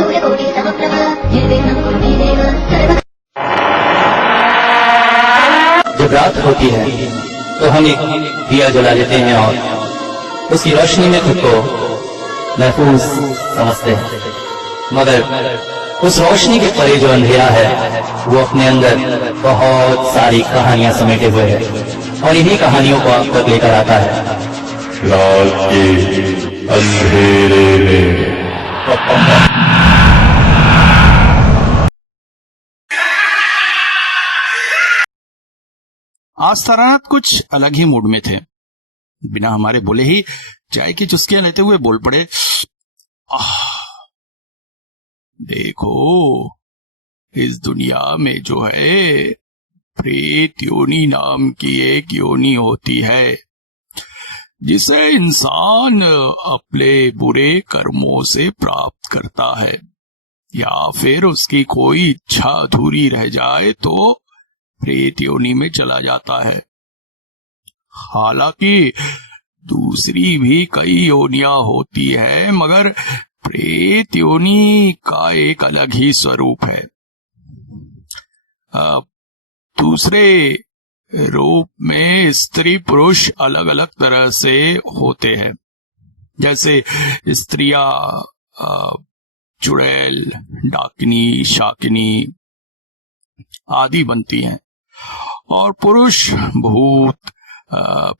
जब रात होती है तो हम एक दिया जला लेते हैं और उसकी रोशनी में खुद को महफूज समझते हैं, मगर उस रोशनी के परे जो अंधेरा है वो अपने अंदर बहुत सारी कहानियां समेटे हुए है और इन्हीं कहानियों को आप तक लेकर आता है। रात के अंधेरे में आज तारानाथ कुछ अलग ही मूड में थे। बिना हमारे बोले ही चाय की चुस्कियां लेते हुए बोल पड़े, देखो इस दुनिया में जो है प्रेत योनि नाम की एक योनि होती है जिसे इंसान अपने बुरे कर्मों से प्राप्त करता है या फिर उसकी कोई इच्छा अधूरी रह जाए तो प्रेत योनि में चला जाता है। हालांकि दूसरी भी कई योनियां होती है मगर प्रेत योनि का एक अलग ही स्वरूप है। दूसरे रूप में स्त्री पुरुष अलग अलग तरह से होते हैं, जैसे स्त्रियां चुड़ैल, डाकिनी, शाकिनी आदि बनती हैं और पुरुष भूत,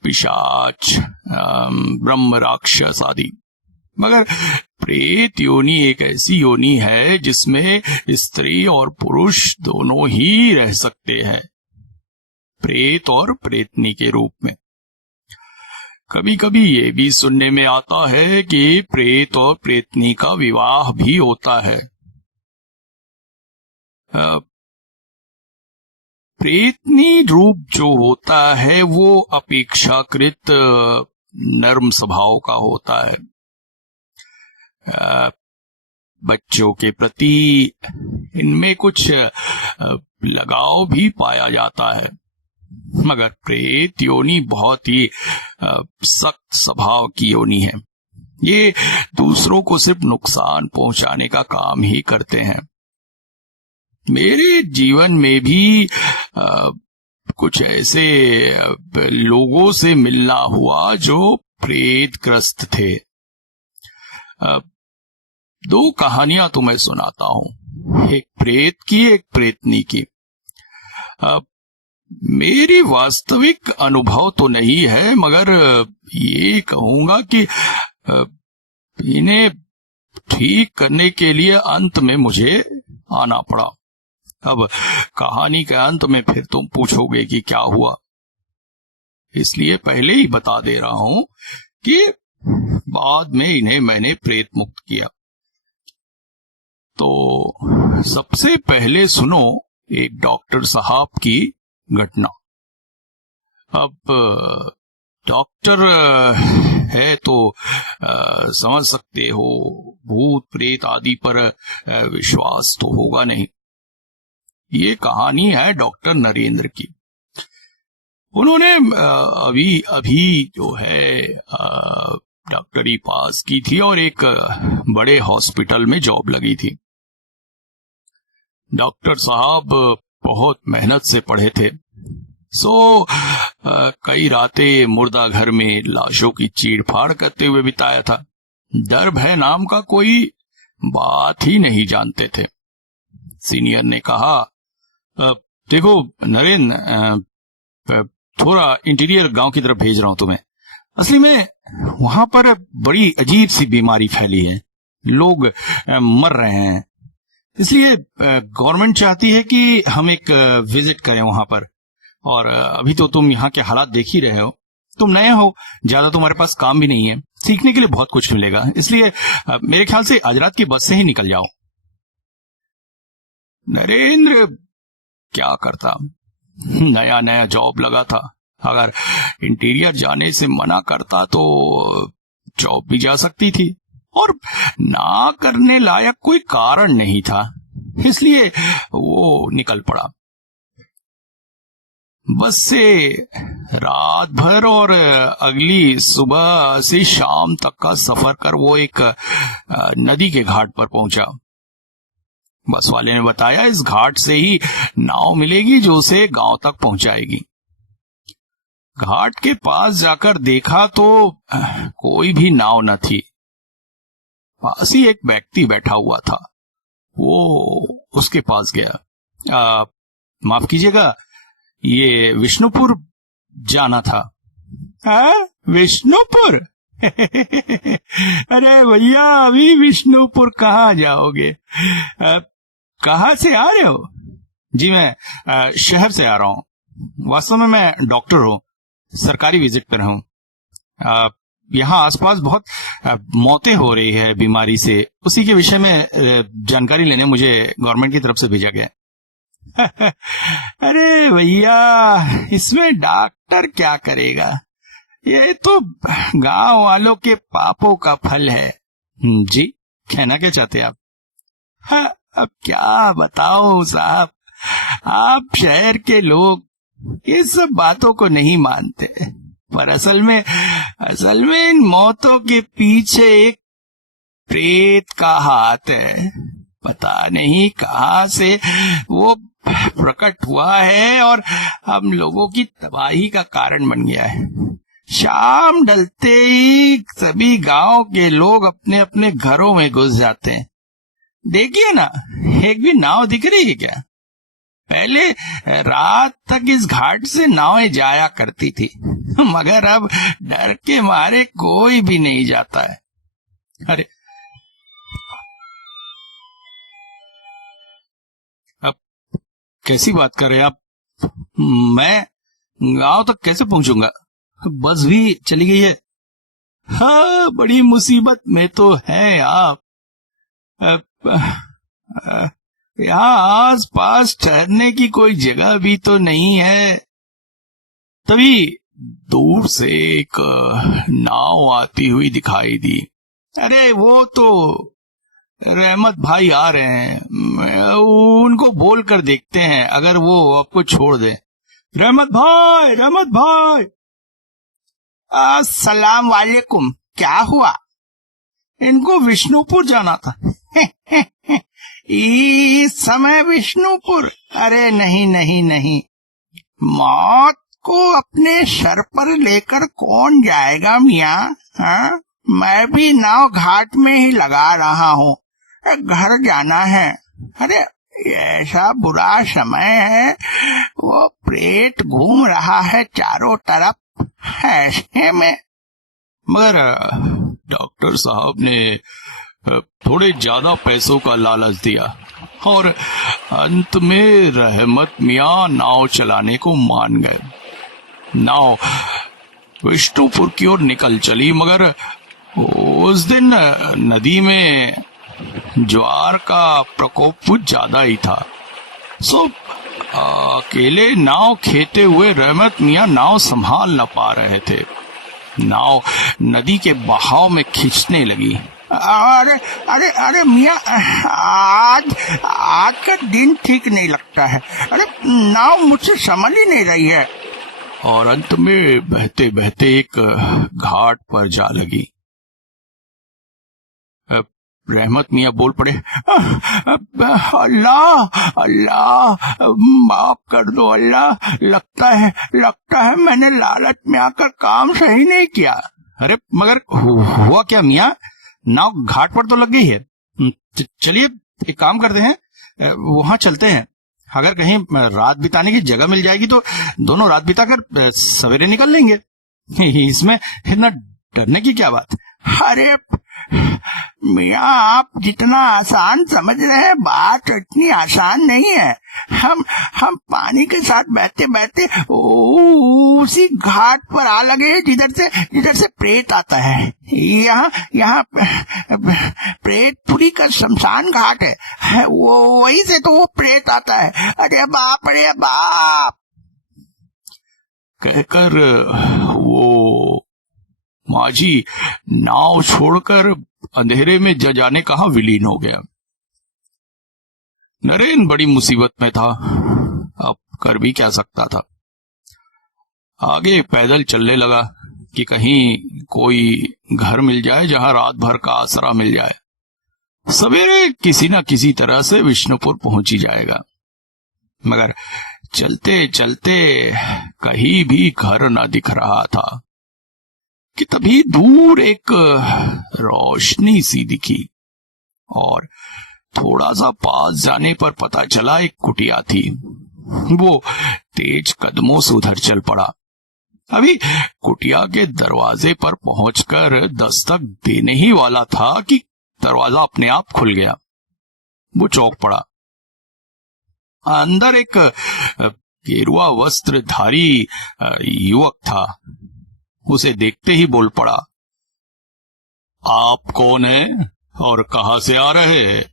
पिशाच, ब्रह्म राक्षस आदि। मगर प्रेत योनि एक ऐसी योनि है जिसमें स्त्री और पुरुष दोनों ही रह सकते हैं, प्रेत और प्रेतनी के रूप में। कभी कभी ये भी सुनने में आता है कि प्रेत और प्रेतनी का विवाह भी होता है। प्रेतनी रूप जो होता है वो अपेक्षाकृत नर्म स्वभाव का होता है। बच्चों के प्रति इनमें कुछ लगाव भी पाया जाता है, मगर प्रेत योनि बहुत ही सख्त स्वभाव की योनि है। ये दूसरों को सिर्फ नुकसान पहुंचाने का काम ही करते हैं। मेरे जीवन में भी कुछ ऐसे लोगों से मिलना हुआ जो प्रेतग्रस्त थे। दो कहानियां तो मैं सुनाता हूं, एक प्रेत की, एक प्रेतनी की। मेरी वास्तविक अनुभव तो नहीं है मगर ये कहूंगा कि इन्हें ठीक करने के लिए अंत में मुझे आना पड़ा। अब कहानी के अंत में फिर तुम पूछोगे कि क्या हुआ, इसलिए पहले ही बता दे रहा हूं कि बाद में इन्हें मैंने प्रेत मुक्त किया। तो सबसे पहले सुनो एक डॉक्टर साहब की घटना। अब डॉक्टर है तो समझ सकते हो भूत प्रेत आदि पर विश्वास तो होगा नहीं। ये कहानी है डॉक्टर नरेंद्र की। उन्होंने अभी जो है डॉक्टरी पास की थी और एक बड़े हॉस्पिटल में जॉब लगी थी। डॉक्टर साहब बहुत मेहनत से पढ़े थे, सो कई रातें मुर्दा घर में लाशों की चीड़-फाड़ करते हुए बिताया था। डर भय नाम का कोई बात ही नहीं जानते थे। सीनियर ने कहा, देखो नरेंद्र, थोड़ा इंटीरियर गांव की तरफ भेज रहा हूं तुम्हें। असली में वहां पर बड़ी अजीब सी बीमारी फैली है, लोग मर रहे हैं, इसलिए गवर्नमेंट चाहती है कि हम एक विजिट करें वहां पर। और अभी तो तुम यहाँ के हालात देख ही रहे हो, तुम नए हो, ज्यादा तुम्हारे पास काम भी नहीं है, सीखने के लिए बहुत कुछ मिलेगा, इसलिए मेरे ख्याल से आज रात की बस से ही निकल जाओ। नरेंद्र क्या करता, नया नया जॉब लगा था, अगर इंटीरियर जाने से मना करता तो जॉब भी जा सकती थी और ना करने लायक कोई कारण नहीं था, इसलिए वो निकल पड़ा। बस से रात भर और अगली सुबह से शाम तक का सफर कर वो एक नदी के घाट पर पहुंचा। बस वाले ने बताया इस घाट से ही नाव मिलेगी जो उसे गांव तक पहुंचाएगी। घाट के पास जाकर देखा तो कोई भी नाव न थी। पास ही एक व्यक्ति बैठा हुआ था। वो उसके पास गया। माफ कीजिएगा, ये विष्णुपुर जाना था। विष्णुपुर? अरे भैया, अभी विष्णुपुर कहाँ जाओगे? कहाँ से आ रहे हो? जी मैं शहर से आ रहा हूँ। वास्तव में मैं डॉक्टर हूँ, सरकारी विजिट पर हूँ। यहाँ आसपास बहुत मौतें हो रही है बीमारी से, उसी के विषय में जानकारी लेने मुझे गवर्नमेंट की तरफ से भेजा गया। अरे भैया, इसमें डॉक्टर क्या करेगा? ये तो गांव वालों के पापों का फल है। जी, कहना क्या चाहते हैं आप? हाँ, अब क्या बताओ साहब, आप शहर के लोग ये सब बातों को नहीं मानते, पर असल में इन मौतों के पीछे एक प्रेत का हाथ है। पता नहीं कहाँ से वो प्रकट हुआ है और हम लोगों की तबाही का कारण बन गया है। शाम ढलते ही सभी गांव के लोग अपने अपने घरों में घुस जाते हैं। देखिए ना, एक भी नाव दिख रही है क्या? पहले रात तक इस घाट से नावें जाया करती थी, मगर अब डर के मारे कोई भी नहीं जाता है। अरे अब कैसी बात कर रहे हैं आप? मैं गांव तक कैसे पहुंचूंगा? बस भी चली गई है। हाँ, बड़ी मुसीबत में तो है आप। यहाँ आस पास ठहरने की कोई जगह भी तो नहीं है। तभी दूर से एक नाव आती हुई दिखाई दी। अरे वो तो रहमत भाई आ रहे हैं, उनको बोल कर देखते हैं अगर वो आपको छोड़ दे। रहमत भाई। अस्सलाम वालेकुम। क्या हुआ? इनको विष्णुपुर जाना था। इस समय विष्णुपुर? अरे नहीं, मौत को अपने सर पर लेकर कौन जाएगा मियाँ? हाँ, मैं भी नाव घाट में ही लगा रहा हूँ, घर जाना है। अरे ऐसा बुरा समय है, वो प्रेत घूम रहा है चारों तरफ। ऐसे में मगर डॉक्टर साहब ने थोड़े ज्यादा पैसों का लालच दिया और अंत में रहमत मियाँ नाव चलाने को मान गए। नाव विष्णुपुर की ओर निकल चली, मगर उस दिन नदी में ज्वार का प्रकोप कुछ ज्यादा ही था। सो अकेले नाव खेते हुए रहमत मियाँ नाव संभाल न पा रहे थे। नाव नदी के बहाव में खींचने लगी। अरे मियाँ, आज का दिन ठीक नहीं लगता है। अरे नाव मुझसे संभल ही नहीं रही है। और अंत में बहते बहते एक घाट पर जा लगी। रहमत मियाँ बोल पड़े, अल्लाह माफ कर दो अल्लाह, लगता है मैंने लालच में आकर काम सही नहीं किया। अरे मगर हुआ क्या मियाँ? नाव घाट पर तो लग गई है। चलिए एक काम करते हैं, वहां चलते हैं। अगर कहीं रात बिताने की जगह मिल जाएगी तो दोनों रात बिताकर सवेरे निकल लेंगे। इसमें इतना डरने की क्या बात? अरे मियाँ, आप जितना आसान समझ रहे हैं, बात इतनी आसान नहीं है। हम पानी के साथ बहते बहते उसी घाट पर आ लगे हैं जिधर से प्रेत आता है। यहाँ प्रेतपुरी का शमशान घाट है, वो वहीं से तो वो प्रेत आता है। अरे बाप। कहकर वो माझी नाव छोड़कर अंधेरे में जाने कहा विलीन हो गया। नरेन बड़ी मुसीबत में था, अब कर भी क्या सकता था। आगे पैदल चलने लगा कि कहीं कोई घर मिल जाए जहां रात भर का आसरा मिल जाए। सवेरे किसी न किसी तरह से विष्णुपुर पहुंच ही जाएगा। मगर चलते चलते कहीं भी घर न दिख रहा था कि तभी दूर एक रोशनी सी दिखी और थोड़ा सा पास जाने पर पता चला एक कुटिया थी। वो तेज कदमों से उधर चल पड़ा। अभी कुटिया के दरवाजे पर पहुंचकर दस्तक देने ही वाला था कि दरवाजा अपने आप खुल गया। वो चौंक पड़ा। अंदर एक गेरुआ वस्त्रधारी युवक था। उसे देखते ही बोल पड़ा, आप कौन हैं और कहां से आ रहे हैं?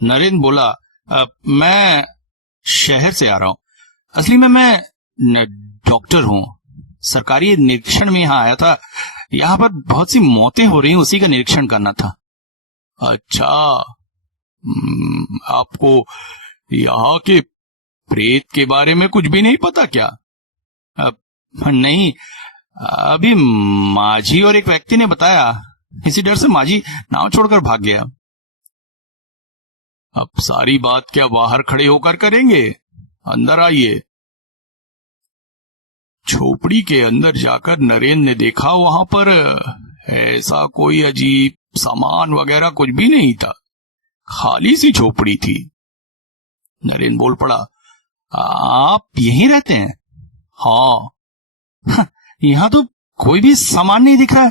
नरेंद्र बोला, मैं शहर से आ रहा हूं। असली में मैं डॉक्टर हूं। सरकारी निरीक्षण में यहां आया था। यहां पर बहुत सी मौतें हो रही हैं, उसी का निरीक्षण करना था। अच्छा, आपको यहाँ के प्रेत के बारे में कुछ भी नहीं पता क्या? नहीं, अभी माझी और एक व्यक्ति ने बताया। इसी डर से माझी नाव छोड़कर भाग गया। अब सारी बात क्या बाहर खड़े होकर करेंगे? अंदर आइए। झोपड़ी के अंदर जाकर नरेंद्र ने देखा वहां पर ऐसा कोई अजीब सामान वगैरह कुछ भी नहीं था। खाली सी झोपड़ी थी। नरेंद्र बोल पड़ा, आप यहीं रहते हैं? हाँ। यहाँ तो कोई भी सामान नहीं दिख रहा है।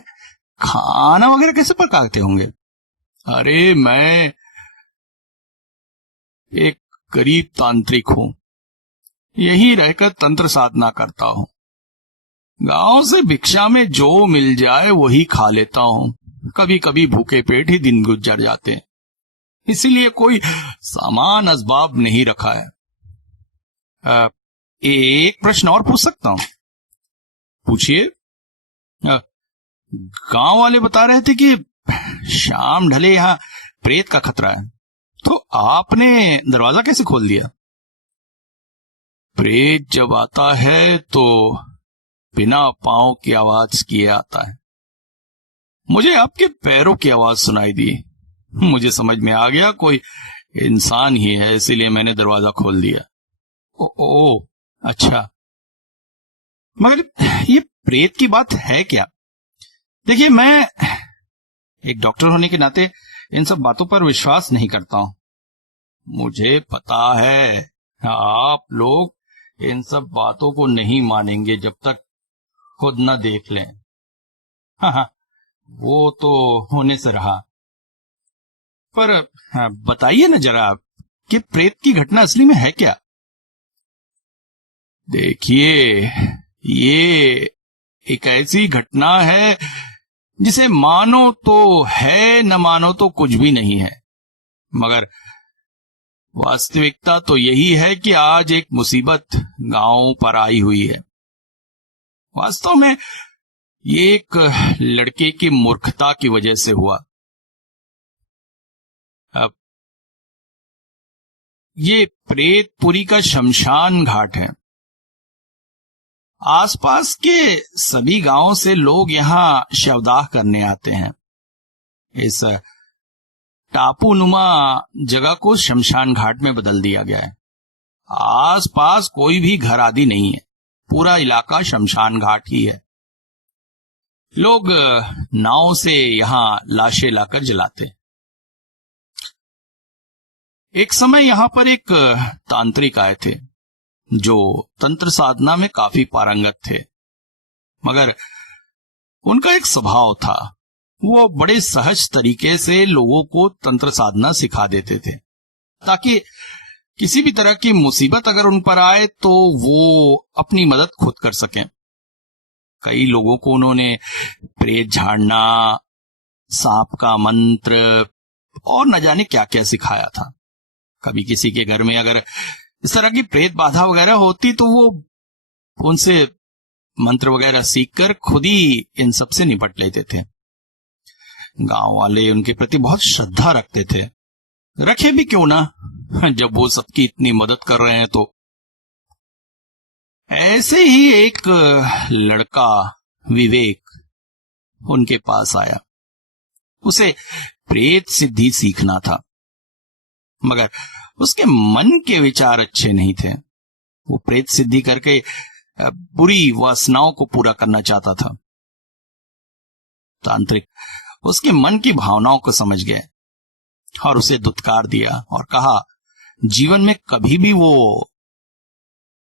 खाना वगैरह कैसे पकाते होंगे? अरे मैं एक गरीब तांत्रिक हूं। यही रहकर तंत्र साधना करता हूं। गांव से भिक्षा में जो मिल जाए वही खा लेता हूं। कभी कभी भूखे पेट ही दिन गुजर जाते हैं। इसीलिए कोई सामान असबाब नहीं रखा है। एक प्रश्न और पूछ सकता हूं? पूछिए। गांव वाले बता रहे थे कि शाम ढले यहां प्रेत का खतरा है, तो आपने दरवाजा कैसे खोल दिया? प्रेत जब आता है तो बिना पांव की आवाज किए आता है। मुझे आपके पैरों की आवाज सुनाई दी। मुझे समझ में आ गया कोई इंसान ही है, इसीलिए मैंने दरवाजा खोल दिया। ओ, अच्छा। मगर ये प्रेत की बात है क्या? देखिए, मैं एक डॉक्टर होने के नाते इन सब बातों पर विश्वास नहीं करता हूं। मुझे पता है आप लोग इन सब बातों को नहीं मानेंगे जब तक खुद न देख लें। हाँ, वो तो होने से रहा। पर बताइए ना जरा कि प्रेत की घटना असली में है क्या? देखिए, ये एक ऐसी घटना है जिसे मानो तो है, न मानो तो कुछ भी नहीं है। मगर वास्तविकता तो यही है कि आज एक मुसीबत गांव पर आई हुई है। वास्तव में ये एक लड़के की मूर्खता की वजह से हुआ। अब ये प्रेतपुरी का शमशान घाट है। आसपास के सभी गांवों से लोग यहां शवदाह करने आते हैं। इस टापूनुमा जगह को शमशान घाट में बदल दिया गया है। आसपास कोई भी घर आदि नहीं है। पूरा इलाका शमशान घाट ही है। लोग नाव से यहां लाशें लाकर जलाते हैं। एक समय यहां पर एक तांत्रिक आए थे जो तंत्र साधना में काफी पारंगत थे। मगर उनका एक स्वभाव था, वो बड़े सहज तरीके से लोगों को तंत्र साधना सिखा देते थे, ताकि किसी भी तरह की मुसीबत अगर उन पर आए तो वो अपनी मदद खुद कर सकें। कई लोगों को उन्होंने प्रेत झाड़ना, सांप का मंत्र और न जाने क्या क्या सिखाया था। कभी किसी के घर में अगर इस तरह की प्रेत बाधा वगैरह होती तो वो उनसे मंत्र वगैरह सीखकर खुद ही इन सब से निपट लेते थे। गांव वाले उनके प्रति बहुत श्रद्धा रखते थे। रखे भी क्यों ना, जब वो सबकी इतनी मदद कर रहे हैं तो। ऐसे ही एक लड़का विवेक उनके पास आया। उसे प्रेत सिद्धि सीखना था, मगर उसके मन के विचार अच्छे नहीं थे। वो प्रेत सिद्धि करके बुरी वासनाओं को पूरा करना चाहता था। तांत्रिक उसके मन की भावनाओं को समझ गए और उसे दुत्कार दिया और कहा, जीवन में कभी भी वो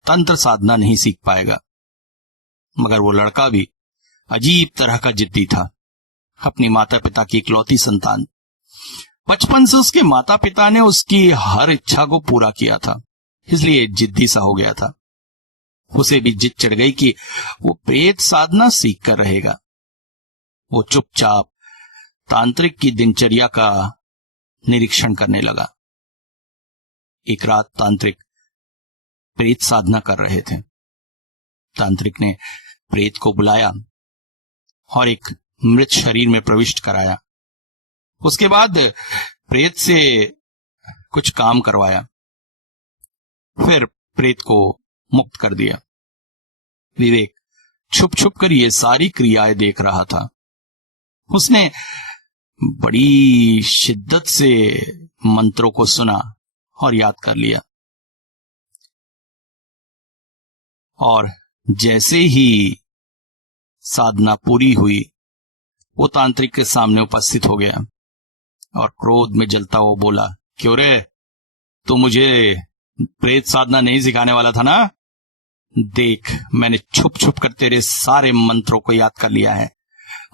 तंत्र साधना नहीं सीख पाएगा। मगर वो लड़का भी अजीब तरह का जिद्दी था। अपनी माता पिता की इकलौती संतान, बचपन से उसके माता पिता ने उसकी हर इच्छा को पूरा किया था, इसलिए जिद्दी सा हो गया था। उसे भी जिद चढ़ गई कि वो प्रेत साधना सीख कर रहेगा। वो चुपचाप तांत्रिक की दिनचर्या का निरीक्षण करने लगा। एक रात तांत्रिक प्रेत साधना कर रहे थे। तांत्रिक ने प्रेत को बुलाया और एक मृत शरीर में प्रविष्ट कराया। उसके बाद प्रेत से कुछ काम करवाया, फिर प्रेत को मुक्त कर दिया। विवेक छुप छुप कर ये सारी क्रियाएं देख रहा था। उसने बड़ी शिद्दत से मंत्रों को सुना और याद कर लिया, और जैसे ही साधना पूरी हुई वो तांत्रिक के सामने उपस्थित हो गया और क्रोध में जलता हुआ बोला, क्यों रे, तू मुझे प्रेत साधना नहीं सिखाने वाला था ना? देख, मैंने छुप छुप कर तेरे सारे मंत्रों को याद कर लिया है।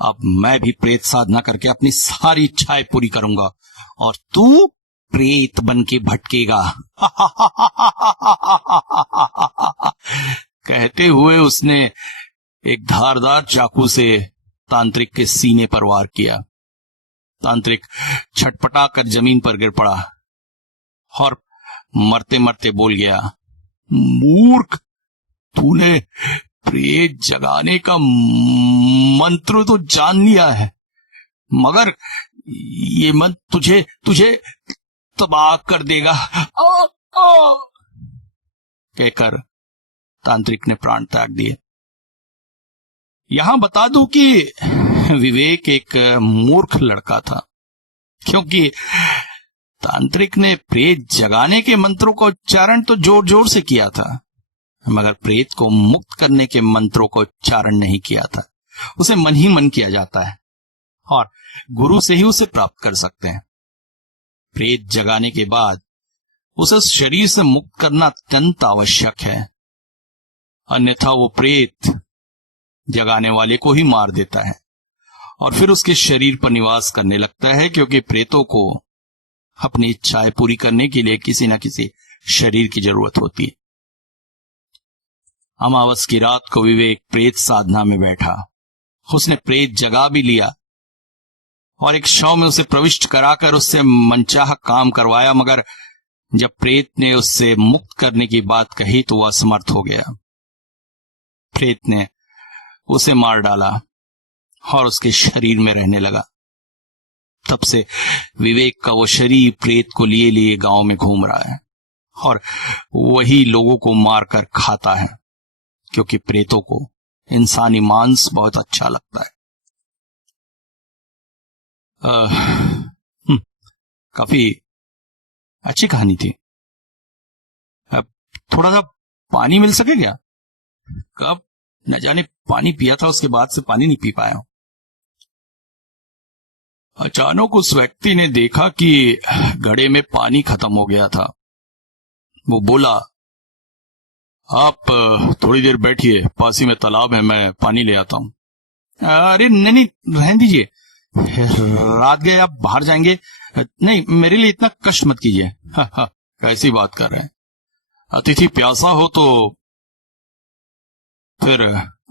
अब मैं भी प्रेत साधना करके अपनी सारी इच्छाएं पूरी करूंगा और तू प्रेत बन के भटकेगा। कहते हुए उसने एक धारदार चाकू से तांत्रिक के सीने पर वार किया। तांत्रिक छटपटा कर जमीन पर गिर पड़ा और मरते मरते बोल गया, मूर्ख, तूने प्रेत जगाने का मंत्र तो जान लिया है, मगर ये मंत्र तुझे तबाह कर देगा। कहकर तांत्रिक ने प्राण त्याग दिए। यहां बता दूं कि विवेक एक मूर्ख लड़का था, क्योंकि तांत्रिक ने प्रेत जगाने के मंत्रों का उच्चारण तो जोर जोर से किया था, मगर प्रेत को मुक्त करने के मंत्रों का उच्चारण नहीं किया था। उसे मन ही मन किया जाता है और गुरु से ही उसे प्राप्त कर सकते हैं। प्रेत जगाने के बाद उसे शरीर से मुक्त करना अत्यंत आवश्यक है, अन्यथा वो प्रेत जगाने वाले को ही मार देता है और फिर उसके शरीर पर निवास करने लगता है, क्योंकि प्रेतों को अपनी इच्छाएं पूरी करने के लिए किसी न किसी शरीर की जरूरत होती है। अमावस की रात को विवेक प्रेत साधना में बैठा। उसने प्रेत जगा भी लिया और एक शव में उसे प्रविष्ट कराकर उससे मनचाह काम करवाया, मगर जब प्रेत ने उससे मुक्त करने की बात कही तो वह असमर्थ हो गया। प्रेत ने उसे मार डाला और उसके शरीर में रहने लगा। तब से विवेक का वो शरीर प्रेत को लिए लिए गांव में घूम रहा है और वही लोगों को मारकर खाता है, क्योंकि प्रेतों को इंसानी मांस बहुत अच्छा लगता है। काफी अच्छी कहानी थी। अब थोड़ा सा पानी मिल सके क्या? कब न जाने पानी पिया था, उसके बाद से पानी नहीं पी पाया हूं। अचानक उस व्यक्ति ने देखा कि घड़े में पानी खत्म हो गया था। वो बोला, आप थोड़ी देर बैठिए, पास ही में तालाब है, मैं पानी ले आता हूं। अरे नहीं, रहने दीजिए, रात गए, आप बाहर जाएंगे? नहीं, मेरे लिए इतना कष्ट मत कीजिए। कैसी बात कर रहे हैं? अतिथि प्यासा हो तो फिर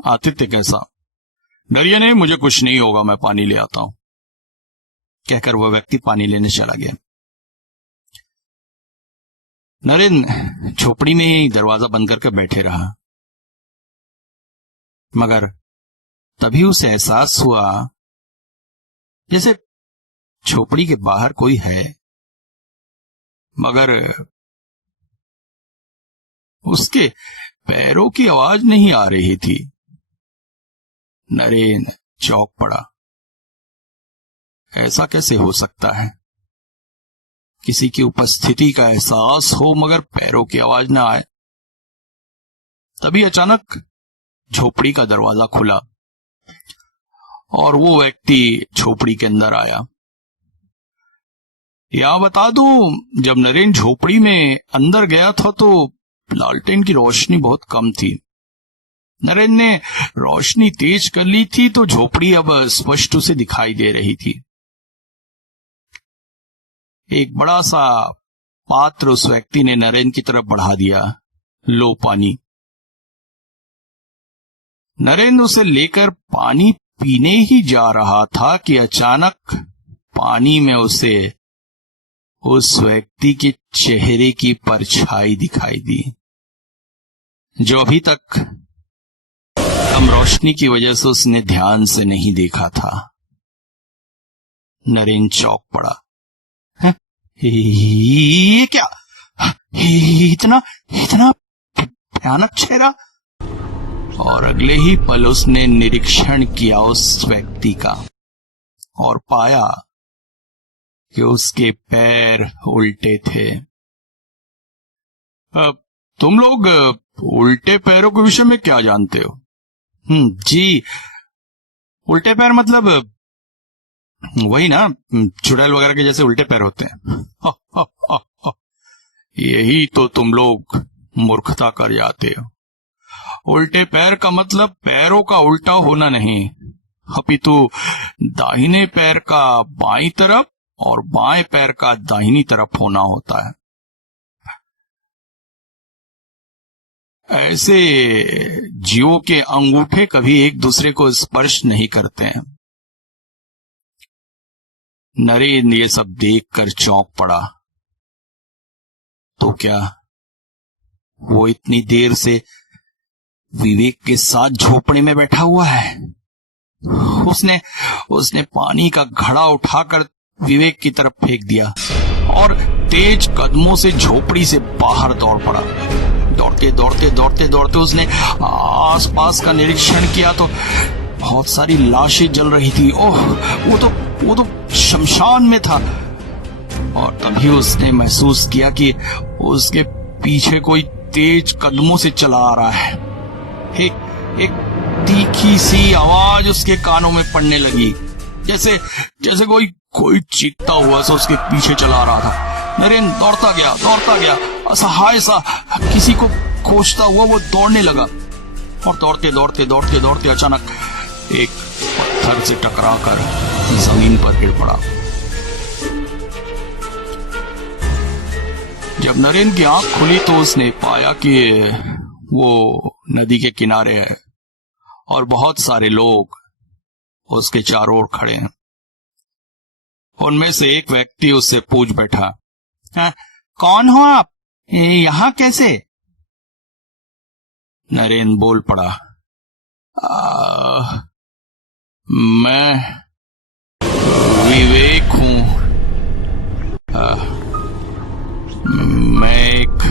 आतिथ्य कैसा? डरिए नहीं, मुझे कुछ नहीं होगा, मैं पानी ले आता हूं। कहकर वह व्यक्ति पानी लेने चला गया। नरेंद्र झोपड़ी में ही दरवाजा बंद करके बैठे रहा, मगर तभी उसे एहसास हुआ जैसे झोपड़ी के बाहर कोई है, मगर उसके पैरों की आवाज नहीं आ रही थी। नरेंद्र चौंक पड़ा। ऐसा कैसे हो सकता है? किसी की उपस्थिति का एहसास हो मगर पैरों की आवाज ना आए। तभी अचानक झोपड़ी का दरवाजा खुला और वो व्यक्ति झोपड़ी के अंदर आया। यहां बता दूं, जब नरेन झोपड़ी में अंदर गया था तो लालटेन की रोशनी बहुत कम थी। नरेन ने रोशनी तेज कर ली थी तो झोपड़ी अब स्पष्ट उसे दिखाई दे रही थी। एक बड़ा सा पात्र उस व्यक्ति ने नरेन की तरफ बढ़ा दिया। लो पानी। नरेन उसे लेकर पानी पीने ही जा रहा था कि अचानक पानी में उसे उस व्यक्ति के चेहरे की परछाई दिखाई दी, जो अभी तक कम रोशनी की वजह से उसने ध्यान से नहीं देखा था। नरेन चौंक पड़ा। ये क्या? इतना इतना भयानक चेहरा? और अगले ही पल उसने निरीक्षण किया उस व्यक्ति का और पाया कि उसके पैर उल्टे थे। तुम लोग उल्टे पैरों के विषय में क्या जानते हो? जी, उल्टे पैर मतलब वही ना, चुड़ैल वगैरह के जैसे उल्टे पैर होते हैं। यही तो तुम लोग मूर्खता कर जाते हो। उल्टे पैर का मतलब पैरों का उल्टा होना नहीं, अपितु दाहिने पैर का बाईं तरफ और बाएं पैर का दाहिनी तरफ होना होता है। ऐसे जीवों के अंगूठे कभी एक दूसरे को स्पर्श नहीं करते हैं। नरेन ये सब देखकर चौंक पड़ा। तो क्या वो इतनी देर से विवेक के साथ झोपड़ी में बैठा हुआ है? उसने पानी का घड़ा उठाकर विवेक की तरफ फेंक दिया और तेज कदमों से झोपड़ी से बाहर दौड़ पड़ा। दौड़ते दौड़ते दौड़ते दौड़ते उसने आसपास का निरीक्षण किया तो बहुत सारी लाशें जल रही थी। ओह, वो तो शमशान में था। और तभी उसने महसूस किया कि उसके पीछे कोई तेज कदमों से चला आ रहा है। एक तीखी सी आवाज उसके कानों में पड़ने लगी, जैसे कोई चीखता हुआ सा उसके पीछे चला रहा था। नरेन दौड़ता गया, असहाय सा किसी को खोजता हुआ वो दौड़ने लगा। और दौड़ते दौड़ते दौड़ते दौड़ते अचानक एक पत्थर से टकराकर जमीन पर गिर पड़ा। जब नरेन की आंख खुली तो उसने पाया कि वो नदी के किनारे है और बहुत सारे लोग उसके चारों ओर खड़े हैं। उनमें से एक व्यक्ति उससे पूछ बैठा, कौन हो आप? यहां कैसे? नरेन बोल पड़ा, मैं विवेक हूं। मैं एक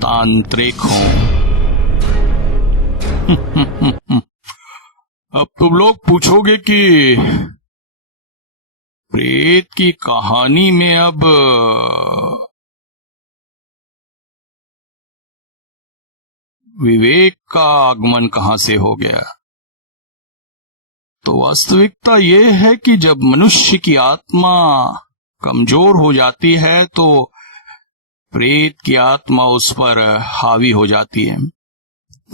तांत्रिक हूं। अब तुम लोग पूछोगे कि प्रेत की कहानी में अब विवेक का आगमन कहां से हो गया? तो वास्तविकता यह है कि जब मनुष्य की आत्मा कमजोर हो जाती है तो प्रेत की आत्मा उस पर हावी हो जाती है।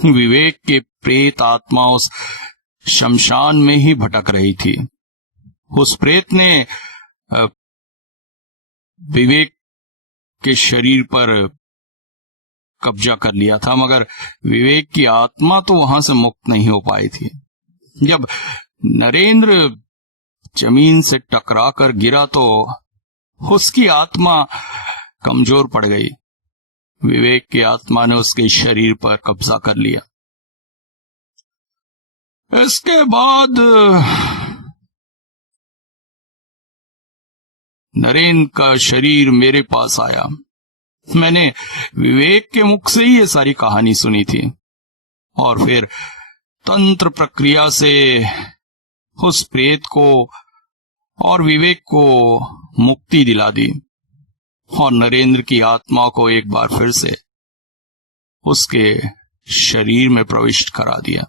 विवेक की प्रेत आत्मा उस शमशान में ही भटक रही थी। उस प्रेत ने विवेक के शरीर पर कब्जा कर लिया था, मगर विवेक की आत्मा तो वहां से मुक्त नहीं हो पाई थी। जब नरेंद्र जमीन से टकराकर गिरा तो उसकी आत्मा कमजोर पड़ गई। विवेक की आत्मा ने उसके शरीर पर कब्जा कर लिया। इसके बाद नरेन का शरीर मेरे पास आया। मैंने विवेक के मुख से ही ये सारी कहानी सुनी थी और फिर तंत्र प्रक्रिया से उस प्रेत को और विवेक को मुक्ति दिला दी और नरेंद्र की आत्मा को एक बार फिर से उसके शरीर में प्रविष्ट करा दिया।